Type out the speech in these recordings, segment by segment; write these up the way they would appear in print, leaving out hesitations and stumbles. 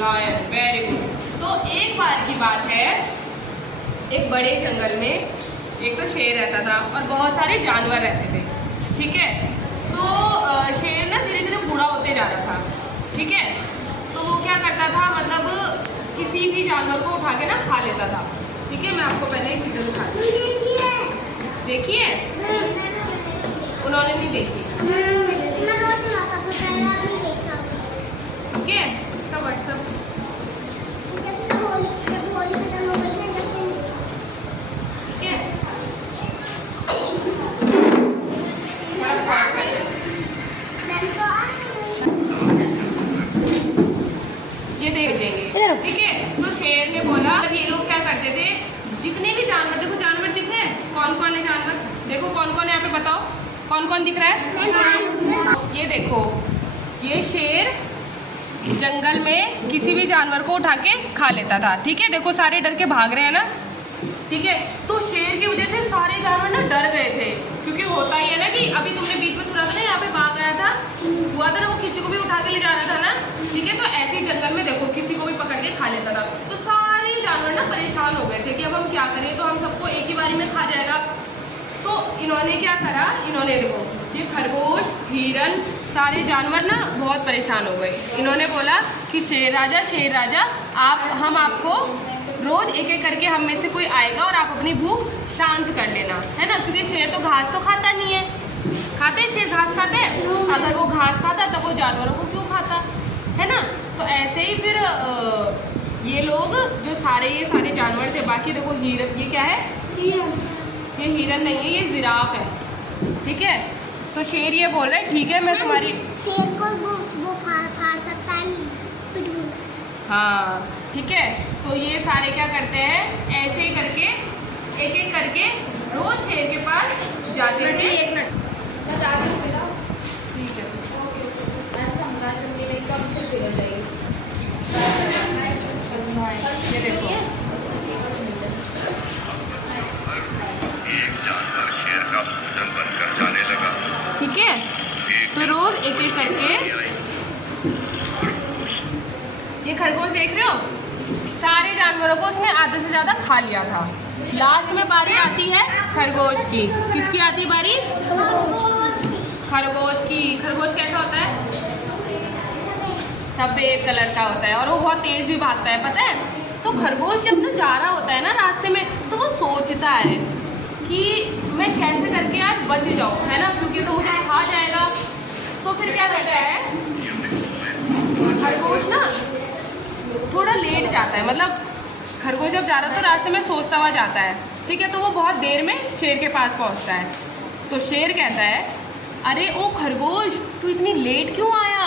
Lion, very good. तो एक बार की बात है, एक बड़े जंगल में एक तो शेर रहता था और बहुत सारे जानवर रहते थे, ठीक है। तो शेर ना धीरे धीरे बूढ़ा होते जा रहा था, ठीक है। तो वो क्या करता था, मतलब किसी भी जानवर को उठा के ना खा लेता था, ठीक है। मैं आपको पहले एक वीडियो दिखाती हूँ, देखिए। उन्होंने नहीं देखी, ठीक है। इसका व्हाट्सएप, ठीक है। ये देख देंगे, ठीक है। तो शेर ने बोला, ये लोग क्या करते थे, जितने भी जानवर, देखो जानवर दिख रहे हैं, कौन कौन है जानवर, देखो कौन कौन है यहाँ पे, बताओ कौन कौन दिख रहा है। ये देखो, ये शेर जंगल में किसी भी जानवर को उठा के खा लेता था, ठीक है। देखो सारे डर के भाग रहे हैं ना, ठीक है। तो शेर की वजह से सारे जानवर ना डर गए थे, क्योंकि होता ही है ना कि अभी तुमने बीच में सुना था ना, यहाँ पे बाघ आया था, हुआ था ना, वो किसी को भी उठा के ले जा रहा था ना, ठीक है। तो ऐसे ही जंगल में देखो किसी को भी पकड़ के खा लेता था। तो सारे जानवर ना परेशान हो गए थे कि अब हम क्या करें, तो हम सबको एक ही बारी में खा जाएगा। तो इन्होंने क्या करा, इन्होंने देखो ये खरगोश, हिरन, सारे जानवर ना बहुत परेशान हो गए। इन्होंने बोला कि शेर राजा हम आपको रोज एक एक करके हम में से कोई आएगा और आप अपनी भूख शांत कर लेना, है ना। क्योंकि शेर तो घास तो खाता नहीं है, खाते शेर घास खाते हैं, अगर वो घास खाता तो वो जानवरों को क्यों खाता, है ना। तो ऐसे ही फिर ये लोग जो ये सारे जानवर थे, बाकी देखो हिरन, ये क्या है, ये हिरन नहीं है, ये जिराफ है, ठीक है। तो शेर ये बोल रहे ठीक है, मैं तुम्हारी, शेर को वो फाड़ सकता है, हाँ ठीक है। तो ये सारे क्या करते हैं, ऐसे ही करके एक एक करके रोज शेर के पास जाते थे। एक मिनट ठीक है, ये देखो एक जानवर शेर का भोजन बनकर जाने लगा, ठीक है। तो रोज एक एक करके, ये खरगोश देख रहे हो, सारे जानवरों को उसने आधे से ज़्यादा खा लिया था। लास्ट में बारी आती है खरगोश की। किसकी आती है बारी, खरगोश की। खरगोश कैसा होता है, सफ़ेद कलर का होता है और वो बहुत तेज़ भी भागता है, पता है। तो खरगोश जब ना जा रहा होता है ना रास्ते में, तो वो सोचता है कि मैं कैसे करके आज बच जाऊँ, है ना, क्योंकि तो मुझे खा जाएगा। तो फिर क्या करता है खरगोश ना, थोड़ा लेट जाता है, मतलब खरगोश जब जा रहा है तो रास्ते में सोचता हुआ जाता है, ठीक है। तो वो बहुत देर में शेर के पास पहुंचता है। तो शेर कहता है, अरे ओ खरगोश, तू इतनी लेट क्यों आया,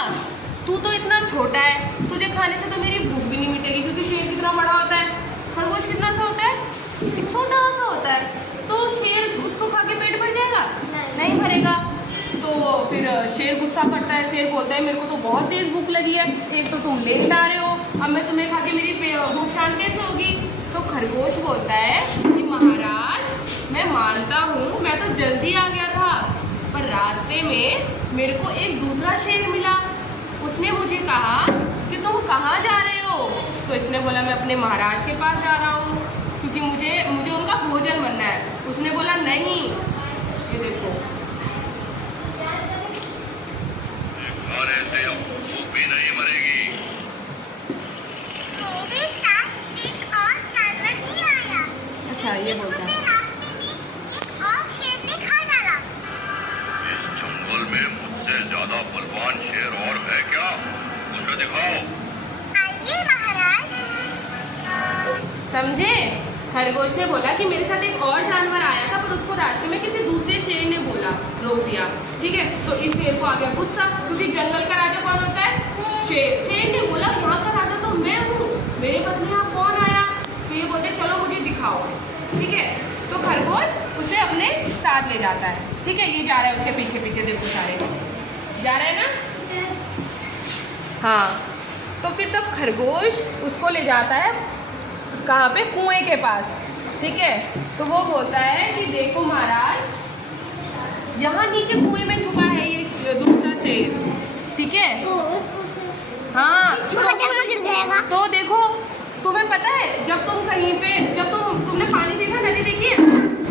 तू तो इतना छोटा है, तुझे खाने से तो मेरी भूख भी नहीं मिटेगी। क्योंकि शेर कितना बड़ा होता है, खरगोश कितना सा होता है, छोटा सा होता है। तो शेर उसको खा के पेट भर जाएगा, नहीं भरेगा। तो फिर शेर गुस्सा करता है, शेर बोलता है मेरे को तो बहुत तेज़ भूख लगी है, एक तो तुम लेट आ रहे हो, अब मैं तुम्हें खा के मेरी भूख शांत कैसे होगी। तो खरगोश बोलता है कि महाराज मैं मानता हूँ, मैं तो जल्दी आ गया था, पर रास्ते में मेरे को एक दूसरा शेर मिला, उसने मुझे कहा कि तुम कहाँ जा रहे हो। तो इसने बोला मैं अपने महाराज के पास जा रहा हूँ, क्योंकि मुझे उनका भोजन बनना है। उसने बोला नहीं, ये देखो और ऐसे वो भी नहीं मरेगी। मेरे साथ एक और जानवर भी आया, अच्छा ये बोलता है, रास्ते में एक और शेर ने खा डाला। इस जंगल में मुझसे ज्यादा बलवान शेर और है क्या, मुझे दिखाओ। आइए महाराज। समझे। खरगोश ने बोला कि मेरे साथ एक और जानवर आया था, पर उसको रास्ते में किसी दूसरे शेर ने बोला, रोक दिया, ठीक है। तो इस शेर को आ गया गुस्सा, क्योंकि जंगल का राजा कौन होता है, शेर। शेर ने बोला यहाँ का राजा तो मैं हूँ, मेरे बदले यहाँ कौन आया। तो ये बोलते चलो मुझे दिखाओ, ठीक है। तो खरगोश उसे अपने साथ ले जाता है, ठीक है। ये जा रहा है उसके पीछे पीछे, देखो सारे जा रहे हैं ना, हाँ। तो फिर तब खरगोश उसको ले जाता है कहाँ पे, कुएं के पास, ठीक है। तो वो बोलता है कि देखो महाराज, यहाँ नीचे कुएं में छुपा है ये दूसरा शेर, ठीक है। हाँ, गिर रहेगा। तो देखो, तुम्हें पता है जब तुम कहीं पे, जब तुमने पानी देखा, नदी देखी है,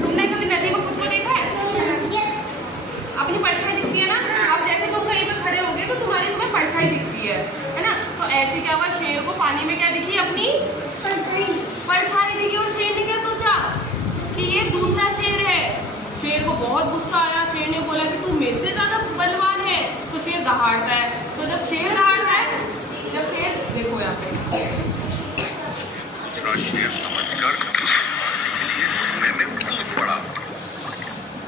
तुमने कभी नदी में खुद को देखा है? अपनी परछाई दिखती है ना। अब जैसे तुम कहीं पे खड़े होगे तो तुम्हें परछाई दिखती है ना। तो ऐसे क्या हुआ, शेर को पानी में क्या दिखी? अपनी परछाई दिखी। और शेर ने क्या सोचा कि ये दूसरा शेर है। शेर को बहुत गुस्सा आया। शेर ने बोला कि तू मेरे से ज्यादा बलवान है। तो शेर दहाड़ता है। तो जब शेर दहाड़ता है, जब शेर, देखो यहाँ पे दूसरा शेर समझकर कुएं में कूद पड़ा।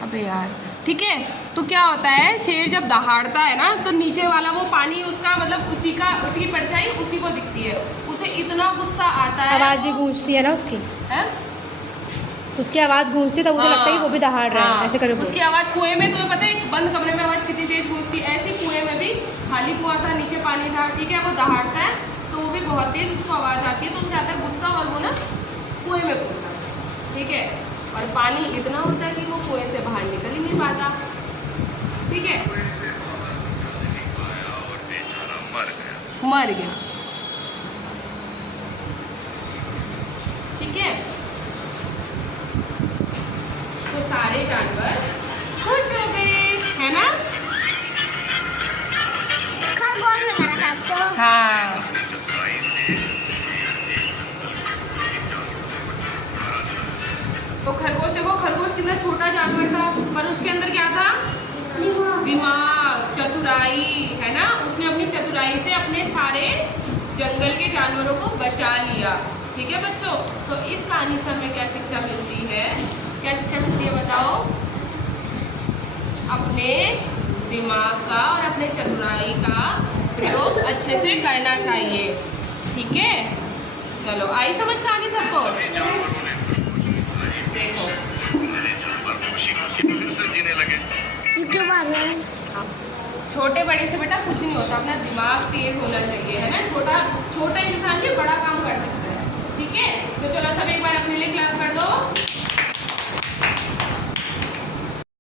अबे यार, ठीक है। तो क्या होता है, शेर जब दहाड़ता है ना, तो नीचे वाला वो पानी उसका मतलब उसकी परछाई उसी को दिखती है। उसे इतना गुस्सा आता है, आवाज भी गूंजती है ना उसकी, है? उसकी आवाज गूंजती है, तब उसे लगता है कि वो भी दहाड़ रहा है। ऐसे करो। उसकी आवाज कुएं में, तुम्हें पता है एक बंद कमरे में आवाज कितनी तेज गूंजती है। ऐसे कुएं में भी, खाली कुआं था, नीचे पानी था, ठीक है, वो दहाड़ता है तो वो भी बहुत तेज उसको आवाज आती है। तो उसे आता है गुस्सा और वो ना कुएं में कूदता है, ठीक है। और पानी इतना होता है कि वो कुएं से बाहर निकल ही नहीं पाता, ठीक है, और बेचारा मर गया, ठीक है। तो सारे जानवर खुश हो गए, है ना? खरगोश वगैरह सब तो हाँ। तो खरगोश, देखो खरगोश कितना छोटा जानवर था, पर उसके अंदर क्या था? दिमाग, चतुराई, है ना। उसने अपनी चतुराई से अपने सारे जंगल के जानवरों को बचा लिया, ठीक है बच्चों। तो इस कहानी से हमें क्या शिक्षा मिलती है? क्या शिक्षा मिलती है बताओ? अपने दिमाग का और अपने चतुराई का प्रयोग अच्छे से करना चाहिए, ठीक है। चलो, आई समझ कहानी सबको? देखो, खुशी खुशी फिर से जीने लगे। छोटे बड़े से बेटा कुछ नहीं होता, अपना दिमाग तेज होना चाहिए, है ना। छोटा इंसान भी बड़ा काम कर सकता है, ठीक है। तो चलो सब एक बार अपने लिए क्लास कर दो।